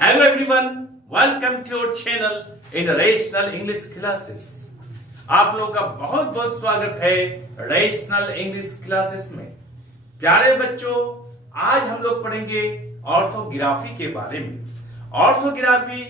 Hello everyone, welcome to our channel International English Classes। आप लोगों का बहुत बहुत स्वागत है रेशनल इंग्लिश क्लासेस में। प्यारे बच्चों, आज हम लोग पढ़ेंगे ऑर्थोग्राफी के बारे में। ऑर्थोग्राफी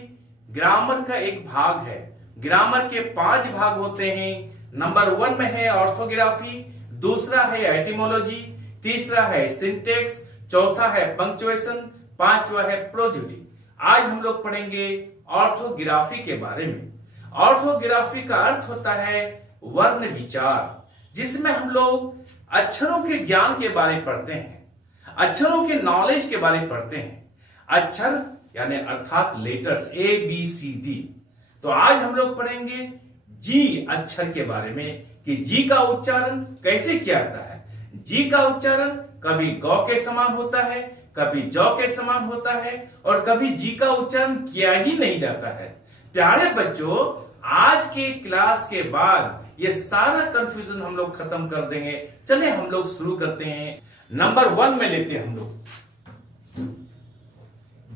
ग्रामर का एक भाग है। ग्रामर के 5 भाग होते हैं। नंबर 1 में है ऑर्थोग्राफी, दूसरा है एटिमोलॉजी, तीसरा है सिंटेक्स, चौथा है पंक्चुएशन, पांचवा है प्रोज्यूडी। आज हम लोग पढ़ेंगे ऑर्थोग्राफी के बारे में। ऑर्थोग्राफी का अर्थ होता है वर्ण विचार, जिसमें हम लोग अक्षरों के ज्ञान के बारे में पढ़ते हैं, अक्षरों के नॉलेज के बारे में पढ़ते हैं। अक्षर यानी अर्थात लेटर्स ABCD। तो आज हम लोग पढ़ेंगे जी अक्षर के बारे में कि जी का उच्चारण कैसे किया जाता है। जी का उच्चारण कभी गौ के समान होता है, कभी जौ के समान होता है और कभी जी का उच्चारण किया ही नहीं जाता है। प्यारे बच्चों, आज के क्लास के बाद ये सारा कंफ्यूजन हम लोग खत्म कर देंगे। चले हम लोग शुरू करते हैं। नंबर 1 में लेते हैं हम लोग।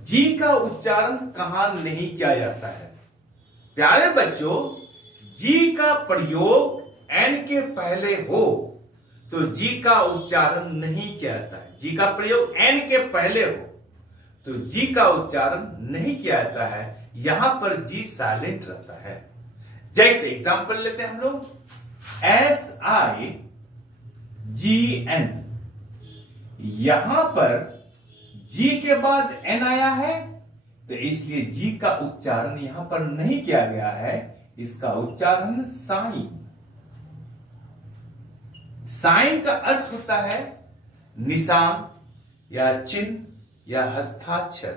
जी का उच्चारण कहां नहीं किया जाता है। प्यारे बच्चों, जी का प्रयोग एन के पहले हो तो जी का उच्चारण नहीं किया जाता है। जी का प्रयोग एन के पहले हो तो जी का उच्चारण नहीं किया जाता है। यहां पर जी साइलेंट रहता है। जैसे एग्जांपल लेते हैं हम लोग, SIGN। यहां पर जी के बाद एन आया है तो इसलिए जी का उच्चारण यहां पर नहीं किया गया है। इसका उच्चारण साइन। साइन का अर्थ होता है निशान या चिन्ह या हस्ताक्षर।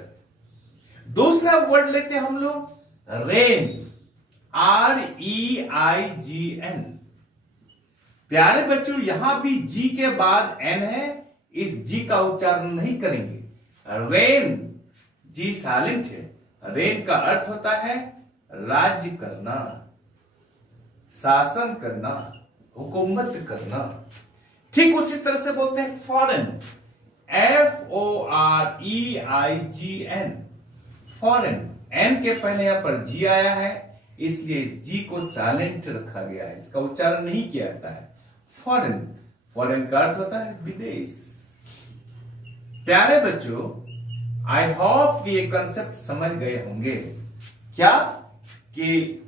दूसरा वर्ड लेते हैं हम लोग रेन, REIGN। प्यारे बच्चों, यहां भी जी के बाद एन है, इस जी का उच्चारण नहीं करेंगे। रेन, जी साइलेंट है। रेन का अर्थ होता है राज्य करना, शासन करना, हुकूमत करना। ठीक उसी तरह से बोलते हैं फॉरेन, FOREIGN। फॉरेन, एन के पहले यहां पर जी आया है, इसलिए जी को साइलेंट रखा गया है। इसका उच्चारण नहीं किया जाता है। फॉरेन, फॉरेन का अर्थ होता है विदेश। प्यारे बच्चों, आई होप ये कंसेप्ट समझ गए होंगे क्या कि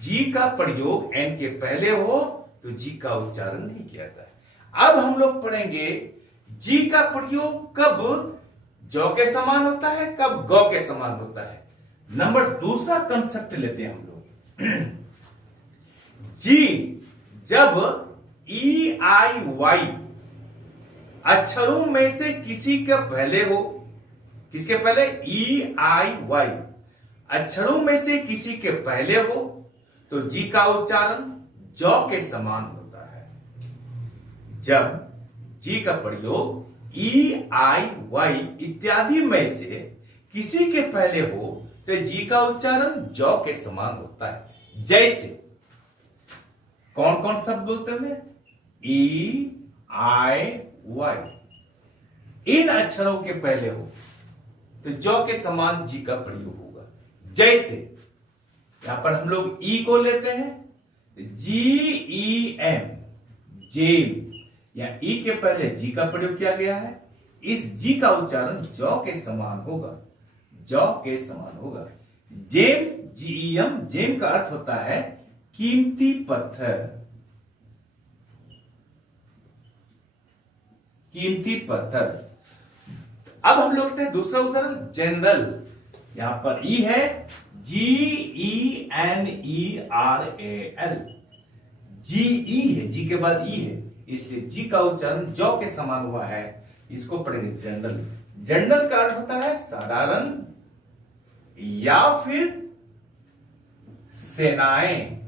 जी का प्रयोग एन के पहले हो तो जी का उच्चारण नहीं किया जाता है। अब हम लोग पढ़ेंगे जी का प्रयोग कब जौ के समान होता है, कब गौ के समान होता है। नंबर दूसरा कंसेप्ट लेते हैं हम लोग। जी जब EIY अक्षरों में से किसी के पहले हो, किसके पहले, EIY अक्षरों में से किसी के पहले हो तो जी का उच्चारण जौ के समान होता है। जब जी का प्रयोग EIY इत्यादि में से किसी के पहले हो तो जी का उच्चारण जौ के समान होता है। जैसे कौन कौन शब्द बोलते हैं, EIY इन अक्षरों के पहले हो तो जौ के समान जी का प्रयोग होगा। जैसे यहां पर हम लोग ई को लेते हैं, GEM, जेम, या ई के पहले जी का प्रयोग किया गया है। इस जी का उच्चारण जौ के समान होगा, जौ के समान होगा। जेम, GEM, जेम का अर्थ होता है कीमती पत्थर, कीमती पत्थर। अब हम लोग हैं दूसरा उदाहरण जनरल। यहां पर ई है, GENERAL, GE है, जी के बाद ई है, इसलिए जी का उच्चारण जौ के समान हुआ है। इसको पढ़ेंगे जनरल। जनरल का अर्थ होता है साधारण या फिर सेनाएं।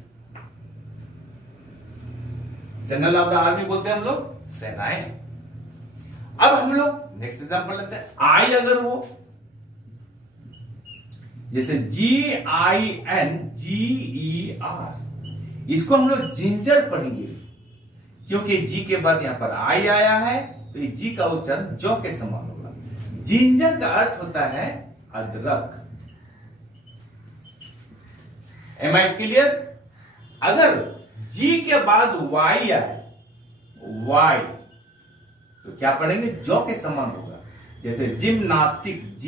जनरल ऑफ द आर्मी बोलते हैं हम लोग, सेनाएं। अब हम लोग नेक्स्ट एग्जांपल लेते हैं। आई अगर हो, जैसे GINGER, इसको हम लोग जिंजर पढ़ेंगे क्योंकि जी के बाद यहां पर आई आया है तो जी का उच्चारण जौ के समान होगा। जिंजर का अर्थ होता है अदरक। Am I clear? अगर जी के बाद वाई आए, वाई, तो क्या पढ़ेंगे? जौ के समान होगा। जैसे जिम्नास्टिक,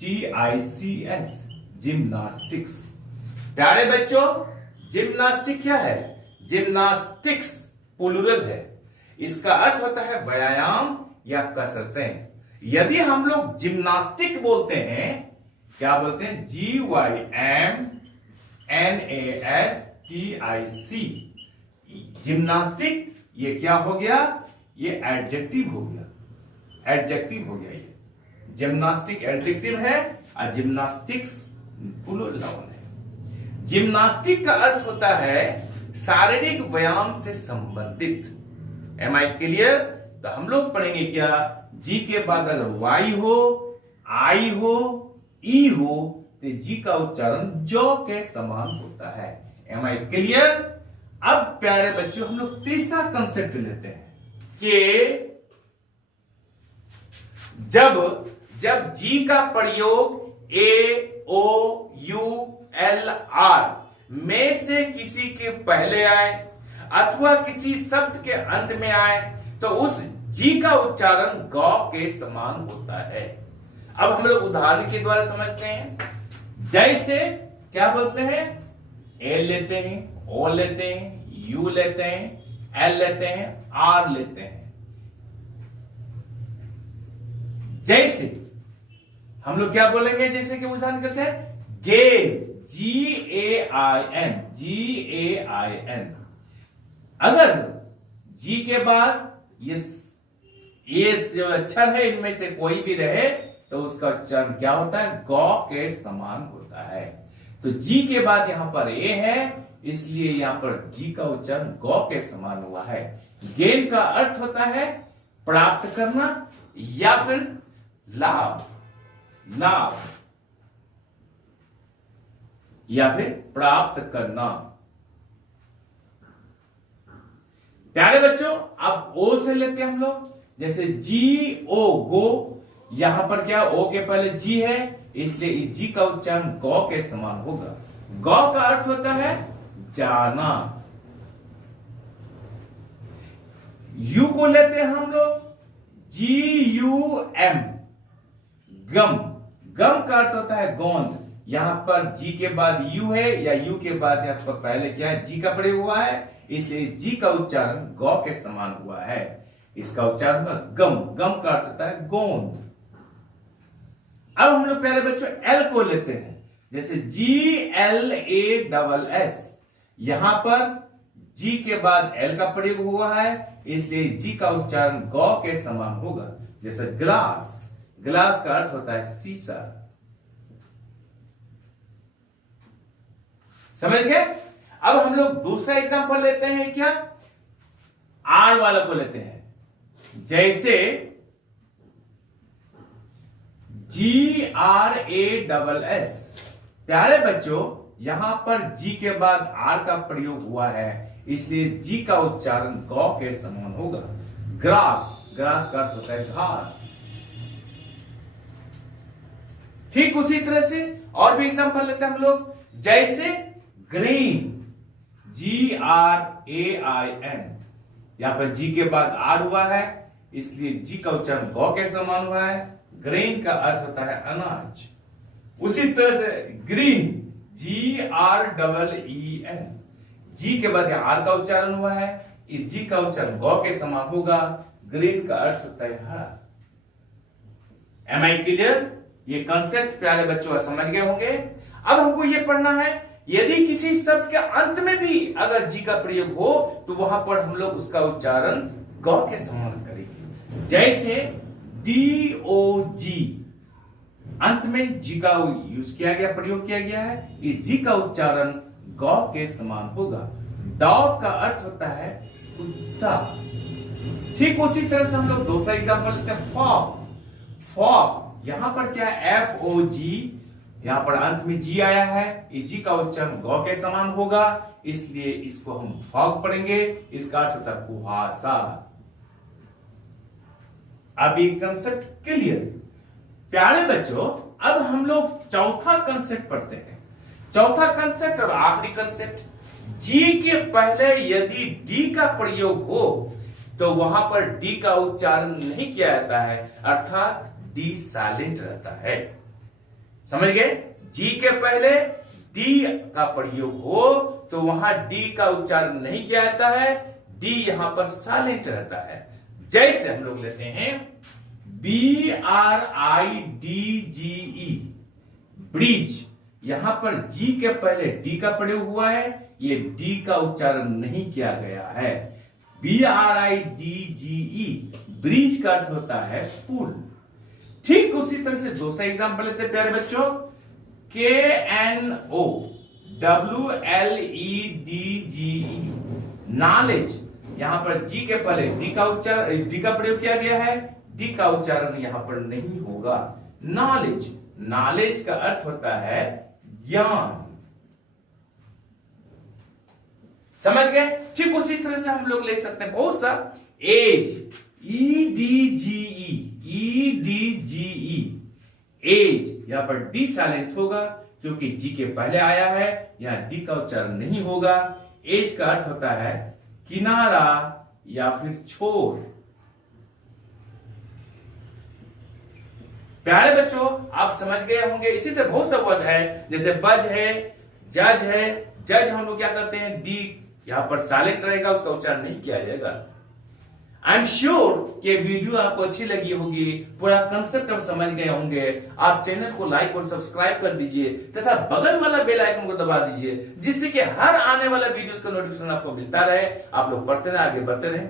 GYMNASTICS, जिम्नास्टिक्स। प्यारे बच्चों, जिम्नास्टिक क्या है? जिम्नास्टिक्स प्लूरल है। इसका अर्थ होता है व्यायाम या कसरतें। यदि हम लोग जिम्नास्टिक बोलते हैं, क्या बोलते हैं? GYMNASTIC, gymnastic. ये क्या हो गया? ये एडजेक्टिव हो गया, एडजेक्टिव हो गया। ये जिम्नास्टिक एडजेक्टिव है और जिम्नास्टिक्स प्लूरल नाउन है। जिम्नास्टिक का अर्थ होता है शारीरिक व्यायाम से संबंधित। Am I clear? तो हम लोग पढ़ेंगे क्या? जी के बाद अगर वाई हो, आई हो, ई हो, तो जी का उच्चारण जौ के समान होता है। Am I clear? अब प्यारे बच्चों, हम लोग तीसरा कंसेप्ट लेते हैं कि जब जी का प्रयोग ए, ओ, यू, एल, आर में से किसी के पहले आए अथवा किसी शब्द के अंत में आए, तो उस जी का उच्चारण गौ के समान होता है। अब हम लोग उदाहरण के द्वारा समझते हैं। जैसे क्या बोलते हैं? एल लेते हैं, ओ लेते हैं, यू लेते हैं, एल लेते हैं, आर लेते हैं। जैसे हम लोग क्या बोलेंगे? जैसे कि उदाहरण करते हैं, गेन, GAIN, GAIN। अगर जी के बाद ये जो अक्षर है इनमें से कोई भी रहे, तो उसका उच्चारण क्या होता है? गौ के समान होता है। तो जी के बाद यहां पर ए है, इसलिए यहां पर जी का उच्चारण गौ के समान हुआ है। गेन का अर्थ होता है प्राप्त करना या फिर लाभ, लाभ या फिर प्राप्त करना। प्यारे बच्चों, अब ओ से लेते हैं हम लोग। जैसे GO, गो। यहां पर क्या? ओ के पहले जी है, इसलिए इस जी का उच्चारण गौ के समान होगा। गौ का अर्थ होता है जाना। यू को लेते हैं हम लोग, GUM, गम। गम का अर्थ होता है गोंद। यहां पर जी के बाद यू है या यू के बाद यहां पर पहले क्या है? जी का प्रयोग हुआ है, इसलिए इस जी का उच्चारण गौ के समान हुआ है। इसका उच्चारण होगा गम। गम का अर्थ होता है गोंद। अब हम लोग प्यारे बच्चों एल को लेते हैं। जैसे GLASS, यहां पर जी के बाद एल का प्रयोग हुआ है, इसलिए जी का उच्चारण गौ के समान होगा। जैसे ग्लास, ग्लास का अर्थ होता है शीशा। समझ गए? अब हम लोग दूसरा एग्जांपल लेते हैं। क्या? आर वाला को लेते हैं। जैसे GRASS। प्यारे बच्चों, यहां पर जी के बाद आर का प्रयोग हुआ है, इसलिए जी का उच्चारण गौ के समान होगा। ग्रास, ग्रास का अर्थ होता है घास। ठीक उसी तरह से और भी एग्जांपल लेते हैं हम लोग। जैसे ग्रीन, GRAIN, यहां पर जी के बाद आर हुआ है, इसलिए जी का उच्चारण गौ के समान हुआ है। ग्रीन का अर्थ होता है अनाज। उसी तरह से ग्रीन, GREEN, जी के बाद आर का उच्चारण हुआ है, इस जी का उच्चारण गौ के समान होगा। ग्रीन का अर्थ होता है हरा। Am I clear? ये कंसेप्ट प्यारे बच्चों समझ गए होंगे। अब हमको ये पढ़ना है, यदि किसी शब्द के अंत में भी अगर जी का प्रयोग हो, तो वहां पर हम लोग उसका उच्चारण गौ के समान करेंगे। जैसे DOG, अंत में जी का यूज किया गया, प्रयोग किया गया है, इस जी का उच्चारण गौ के समान होगा। डॉग का अर्थ होता है कुत्ता। ठीक उसी तरह से हम लोग दूसरा एग्जांपल लेते हैं, फॉग। फॉग, यहां पर क्या है? FOG, यहां पर अंत में जी आया है, इस जी का उच्चारण गौ के समान होगा, इसलिए इसको हम फॉग पढ़ेंगे। इसका अर्थ होता है कुहासा। अब ये कंसेप्ट क्लियर। प्यारे बच्चों, अब हम लोग चौथा कंसेप्ट पढ़ते हैं। चौथा कंसेप्ट और आखिरी कंसेप्ट, जी के पहले यदि डी का प्रयोग हो तो वहां पर डी का उच्चारण नहीं किया जाता है, अर्थात डी साइलेंट रहता है। समझ गए? जी के पहले डी का प्रयोग हो तो वहां डी का उच्चारण नहीं किया जाता है, डी यहां पर साइलेंट रहता है। जैसे हम लोग लेते हैं BRIDGE, ब्रिज। यहां पर जी के पहले डी का प्रयोग हुआ है, ये डी का उच्चारण नहीं किया गया है। BRIDGE, ब्रिज का अर्थ होता है पुल। ठीक उसी तरह से दूसरा एग्जांपल लेते हैं प्यारे बच्चों, KNOWLEDGE, नॉलेज। यहां पर जी के पहले डी का प्रयोग किया गया है, डी का उच्चारण यहां पर नहीं होगा। नॉलेज, नॉलेज का अर्थ होता है ज्ञान। समझ गए? ठीक उसी तरह से हम लोग ले सकते हैं बहुत सा। एज, EDGE, एज, यहां पर डी साइलेंट होगा क्योंकि जी के पहले आया है, यहां डी का उच्चारण नहीं होगा। एज का अर्थ होता है किनारा या फिर छोर। प्यारे बच्चों, आप समझ गए होंगे। इसी तरह बहुत सा वर्ड है, जैसे बज है, जज है। जज हम लोग क्या करते हैं, डी यहां पर साइलेंट रहेगा, उसका उच्चारण नहीं किया जाएगा। आई एम श्योर कि वीडियो आपको अच्छी लगी होगी, पूरा कंसेप्ट आप समझ गए होंगे। आप चैनल को लाइक और सब्सक्राइब कर दीजिए तथा बगल वाला बेल आइकन को दबा दीजिए, जिससे कि हर आने वाला वीडियोस का नोटिफिकेशन आपको मिलता रहे। आप लोग पढ़ते रहे, आगे बढ़ते रहे।